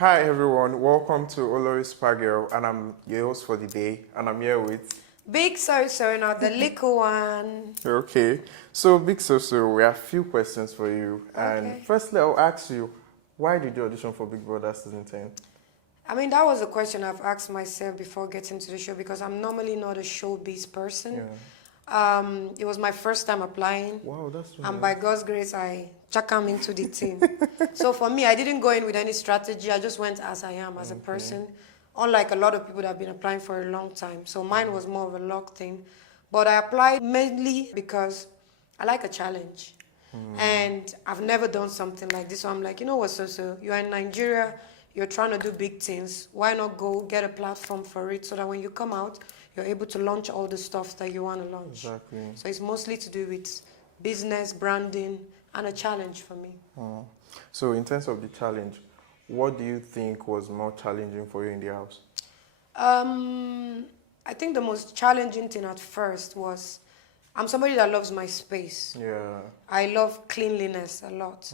Hi everyone, welcome to OloriSuperGal, and I'm your host for the day, and I'm here with. Big Soso, not the little one. Okay, so Big Soso, we have a few questions for you, and Okay. firstly, I'll ask you, why did you audition for Big Brother Season 10? I mean, that was a question I've asked myself before getting to the show because I'm normally not a showbiz person. Yeah. It was my first time applying, Wow, that's so and nice. by God's grace, I chakam into the team. So for me, I didn't go in with any strategy. I just went as I am, as a Okay. person, unlike a lot of people that have been applying for a long time. So mine was more of a luck thing. But I applied mainly because I like a challenge. And I've never done something like this. So I'm like, you know what, Soso, you're in Nigeria, you're trying to do big things. Why not go get a platform for it so that when you come out, you're able to launch all the stuff that you want to launch. Exactly. So it's mostly to do with business, branding, and a challenge for me. Oh. So, in terms of the challenge, what do you think was more challenging for you in the house? I think the most challenging thing at first was I'm somebody that loves my space. Yeah. I love cleanliness a lot.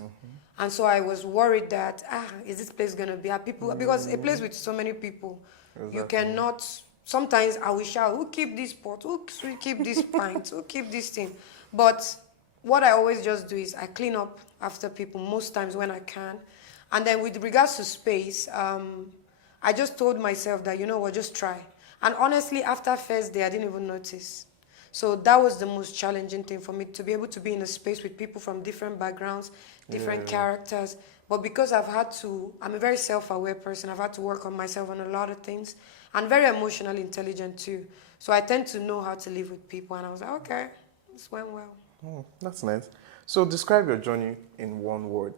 And so I was worried that, is this place going to be, are people, because a place with so many people, you Exactly. cannot, sometimes I will shout, who keep this pot, who keep this pint, who keep this thing. But what I always just do is I clean up after people most times when I can. And then with regards to space, I just told myself that, you know what, just try. And honestly, after first day, I didn't even notice. So that was the most challenging thing for me, to be able to be in a space with people from different backgrounds, different characters. But because I'm a very self-aware person, I've had to work on myself on a lot of things, and very emotionally intelligent too. So I tend to know how to live with people, and I was like, okay, this went well. Oh, that's nice. So, describe your journey in one word.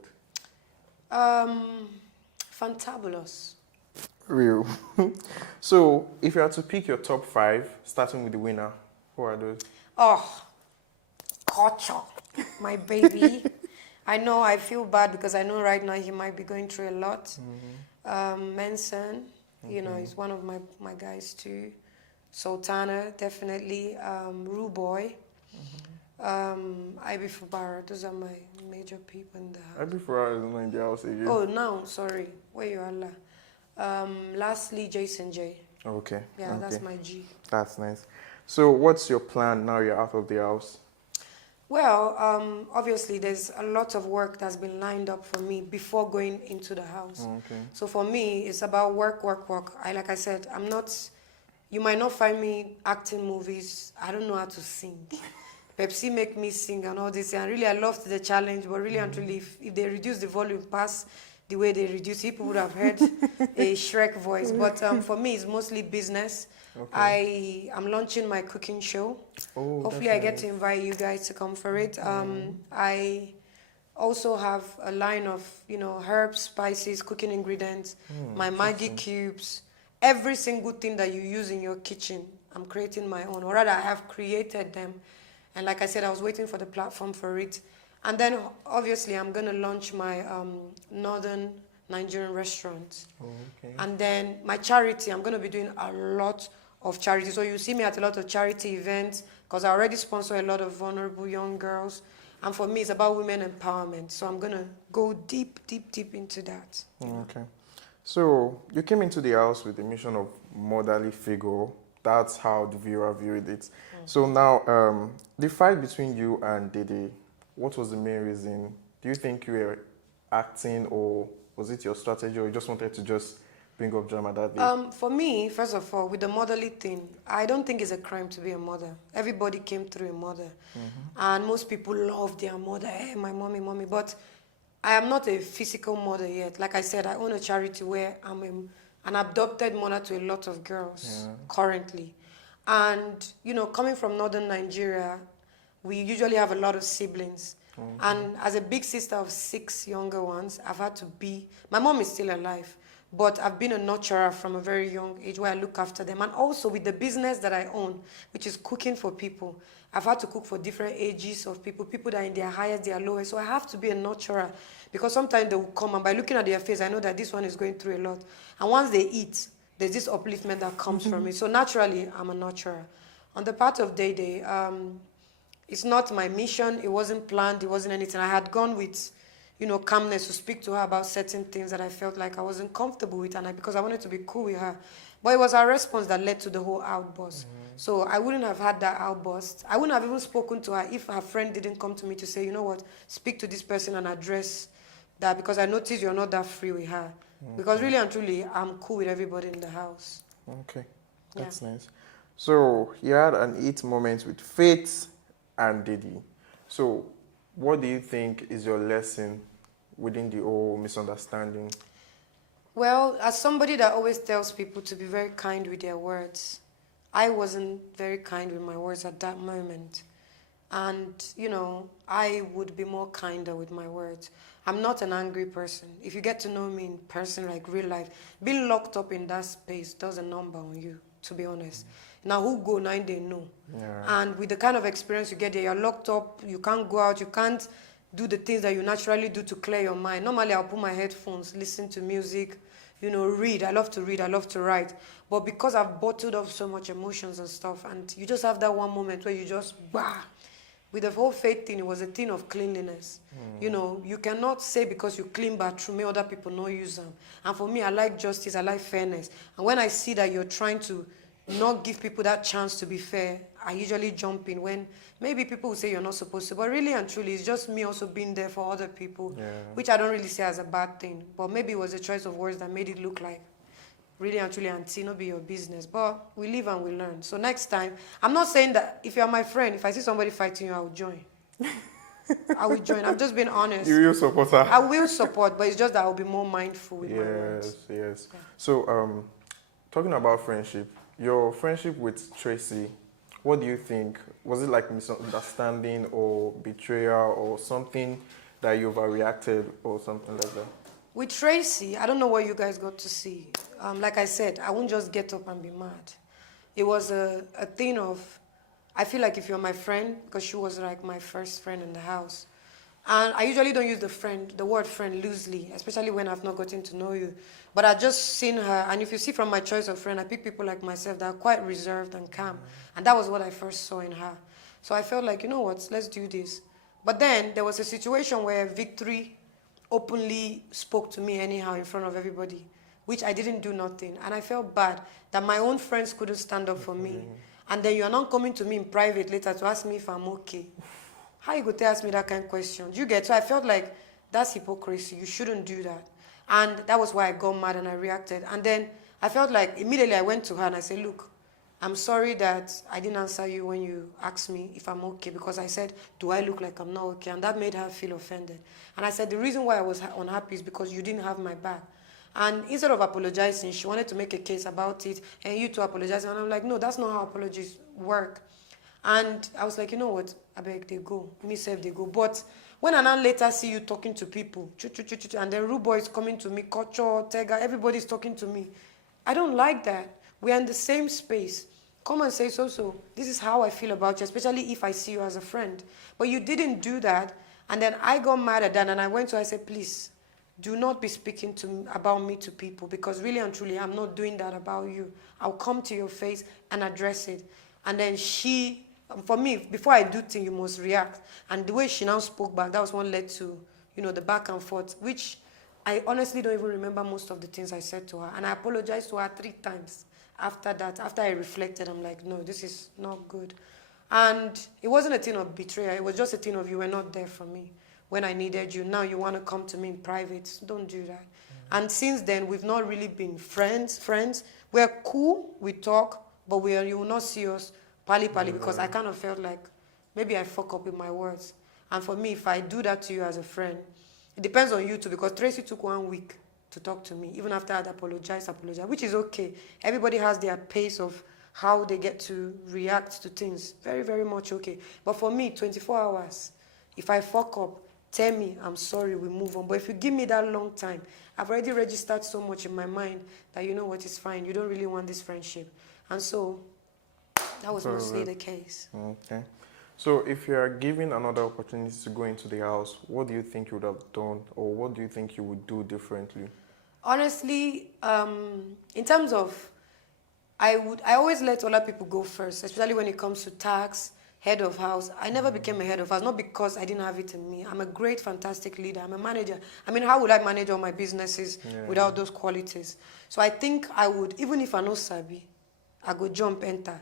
Um, Fantabulous. Real. So, if you had to pick your top five, starting with the winner, who are those? Oh, culture, my baby. I know I feel bad because I know right now he might be going through a lot. Manson, he's one of my guys too. Sultana, definitely. Rue Boy. Ivy Fubara, those are my major people in the house. I before I was not in the house again. Oh, now, sorry. Where you are? Lastly, Jason J. Okay. Yeah, okay. that's my G. That's nice. So, what's your plan now you're out of the house? Well, obviously, there's a lot of work that's been lined up for me before going into the house. Okay. So for me, it's about work, work, work. Like I said, I'm not. You might not find me acting movies. I don't know how to sing. Pepsi make me sing and all this. And really, I loved the challenge. But really and truly, if they reduce the volume past the way they reduce, people would have heard a Shrek voice. But for me, it's mostly business. Okay. I'm launching my cooking show. Oh, Hopefully, that's I get nice. to invite you guys to come for it. I also have a line of, herbs, spices, cooking ingredients, my Maggi cubes, every single thing that you use in your kitchen. I'm creating my own, or rather, I have created them. And like I said, I was waiting for the platform for it. And then, obviously, I'm going to launch my northern Nigerian restaurant. Oh, okay. And then my charity, I'm going to be doing a lot of charity. So you see me at a lot of charity events because I already sponsor a lot of vulnerable young girls. And for me, it's about women empowerment. So I'm going to go deep, deep, deep into that. Okay. So, you came into the house with the mission of motherly figure. That's how the viewer viewed it. So now, the fight between you and Dede, what was the main reason? Do you think you were acting, or was it your strategy, or you just wanted to just bring up drama that day? For me, first of all, with the motherly thing, I don't think it's a crime to be a mother. Everybody came through a mother. And most people love their mother. Hey, my mommy, mommy. But I am not a physical mother yet. Like I said, I own a charity where I'm an adopted mother to a lot of girls currently. And, coming from northern Nigeria, we usually have a lot of siblings. And as a big sister of 6 younger ones, I've had to be, my mom is still alive, but I've been a nurturer from a very young age where I look after them. And also with the business that I own, which is cooking for people, I've had to cook for different ages of people that are in their highest, their lowest. So I have to be a nurturer because sometimes they will come and by looking at their face, I know that this one is going through a lot. And once they eat, there's this upliftment that comes from it. So naturally, I'm a nurturer. On the part of Day, it's not my mission. It wasn't planned. It wasn't anything. I had gone with calmness to speak to her about certain things that I felt like I wasn't comfortable with, and because I wanted to be cool with her. But it was her response that led to the whole outburst. So I wouldn't have had that outburst. I wouldn't have even spoken to her if her friend didn't come to me to say, you know what, speak to this person and address that, because I noticed you're not that free with her. Because really and truly, I'm cool with everybody in the house. Okay, that's nice. So you had an heat moment with Faith and Diddy. So what do you think is your lesson within the whole misunderstanding? Well, as somebody that always tells people to be very kind with their words, I wasn't very kind with my words at that moment. And, I would be more kinder with my words. I'm not an angry person. If you get to know me in person, like real life, being locked up in that space does a number on you, to be honest. Now, who go, now they know. Yeah. And with the kind of experience you get there, you're locked up, you can't go out, you can't do the things that you naturally do to clear your mind. Normally, I'll put my headphones, listen to music, read. I love to read, I love to write. But because I've bottled up so much emotions and stuff, and you just have that one moment where you just, bah. With the whole faith thing, it was a thing of cleanliness. You cannot say because you clean bathroom, make other people not use them. And for me, I like justice, I like fairness. And when I see that you're trying to not give people that chance to be fair, I usually jump in when maybe people will say you're not supposed to. But really and truly, it's just me also being there for other people, which I don't really see as a bad thing. But maybe it was a choice of words that made it look like really and truly, auntie, not be your business. But we live and we learn. So next time, I'm not saying that if you're my friend, if I see somebody fighting you, I will join. I will join. I'm just being honest. You will support her? I will support, but it's just that I'll be more mindful with my words. Yes. Yeah. So, talking about friendship, your friendship with Tracy, what do you think? Was it like misunderstanding or betrayal or something that you overreacted or something like that? With Tracy, I don't know what you guys got to see. Like I said, I won't just get up and be mad. It was a thing of, I feel like if you're my friend, because she was like my first friend in the house. And I usually don't use the word friend loosely, especially when I've not gotten to know you. But I just seen her, and if you see from my choice of friend, I pick people like myself that are quite reserved and calm. And that was what I first saw in her. So I felt like, you know what, let's do this. But then there was a situation where Victory openly spoke to me anyhow in front of everybody, which I didn't do nothing. And I felt bad that my own friends couldn't stand up for me. And then you're not coming to me in private later to ask me if I'm okay. How you go to ask me that kind of question? You get? So I felt like that's hypocrisy. You shouldn't do that. And that was why I got mad and I reacted. And then I felt like immediately I went to her and I said, look, I'm sorry that I didn't answer you when you asked me if I'm okay, because I said, do I look like I'm not okay? And that made her feel offended. And I said, the reason why I was unhappy is because you didn't have my back. And instead of apologizing, she wanted to make a case about it and you to apologize. And I'm like, no, that's not how apologies work. And I was like, you know what? I beg, they go. Me save, they go. But when I now later see you talking to people, and then Rude Boy is coming to me, Kocho, Tega, everybody's talking to me. I don't like that. We are in the same space. Come and say, Soso, this is how I feel about you, especially if I see you as a friend. But you didn't do that. And then I got mad at that and I went to her, I said, please, do not be speaking about me to people, because really and truly, I'm not doing that about you. I'll come to your face and address it. And then for me, before I do things, you must react. And the way she now spoke back, that was what led to, the back and forth, which I honestly don't even remember most of the things I said to her. And I apologized to her 3 times after that. After I reflected, I'm like, no, this is not good. And it wasn't a thing of betrayal. It was just a thing of you were not there for me when I needed you. Now you want to come to me in private. Don't do that. And since then, we've not really been friends. We're cool, we talk, but you will not see us pally, because I kind of felt like maybe I fuck up with my words. And for me, if I do that to you as a friend, it depends on you too, because Tracy took 1 week to talk to me, even after I'd apologized, which is okay. Everybody has their pace of how they get to react to things. Very, very much okay. But for me, 24 hours, if I fuck up, tell me, I'm sorry, we move on. But if you give me that long time, I've already registered so much in my mind that you know what, is fine. You don't really want this friendship. And so that was mostly the case. Okay. So if you are given another opportunity to go into the house, what do you think you would have done, or what do you think you would do differently? Honestly, in terms of, I always let other people go first, especially when it comes to tax, head of house. I never became a head of house, not because I didn't have it in me. I'm a great, fantastic leader. I'm a manager. I mean, how would I manage all my businesses without those qualities? So I think I would, even if I know Sabi, I go jump, enter.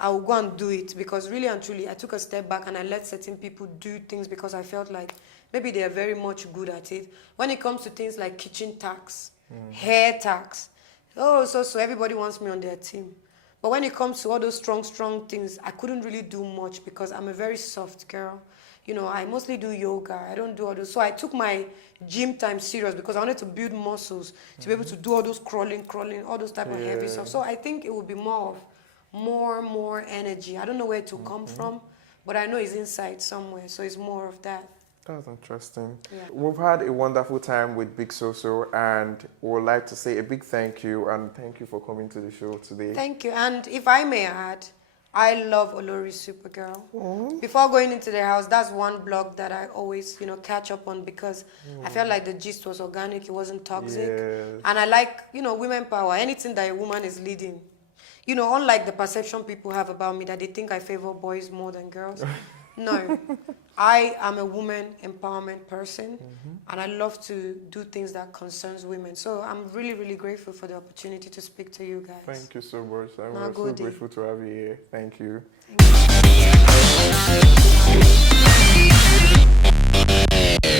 I will go and do it, because really and truly, I took a step back and I let certain people do things because I felt like maybe they are very much good at it. When it comes to things like kitchen tax, hair tax, so everybody wants me on their team. But when it comes to all those strong things, I couldn't really do much because I'm a very soft girl. You know, I mostly do yoga. I don't do all those. So I took my gym time serious because I wanted to build muscles to be able to do all those crawling, all those type of heavy stuff. So I think it would be more energy. I don't know where it will come from, but I know it's inside somewhere. So it's more of that. That's interesting. Yeah. We've had a wonderful time with Big Soso, and we would like to say a big thank you, and thank you for coming to the show today. Thank you. And if I may add, I love OloriSuperGal. Before going into the house, that's one blog that I always, catch up on, because I felt like the gist was organic, it wasn't toxic. Yes. And I like, women power, anything that a woman is leading. Unlike the perception people have about me that they think I favor boys more than girls. No, I am a woman empowerment person, and I love to do things that concerns women. So I'm really, really grateful for the opportunity to speak to you guys. Thank you so much. I'm so grateful to have you here. Thank you. Thank you.